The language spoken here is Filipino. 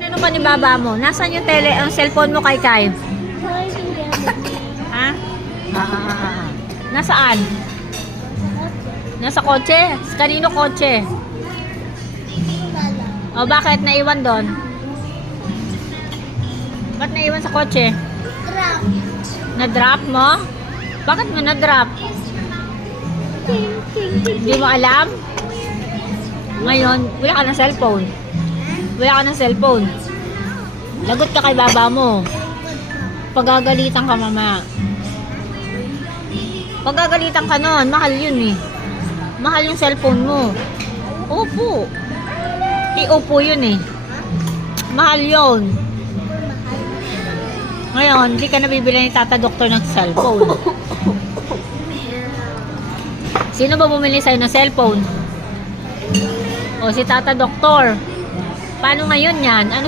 Ano pa ni baba mo? Nasaan yung ang cellphone mo kay Kai? Ha? Nasaan? Nasa kotse? Kanino kotse? O bakit naiwan doon? Ba't naiwan sa kotse? Drop. Na-drop mo? Bakit mo na-drop? Hindi mo alam? Ngayon, wala ka ng cellphone. Wala ka ng cellphone. Lagot ka kay baba mo. Pagagalitan ka mama. Pagagalitan ka nun, mahal yun eh. Mahal yung cellphone mo. Opo. Opo yun eh. Mahal yun. Ngayon, hindi ka nabibili ni Tata Doktor ng cellphone. Sino ba bumili sa'yo ng cellphone? O si Tata Doktor. Paano ngayon yan? Ano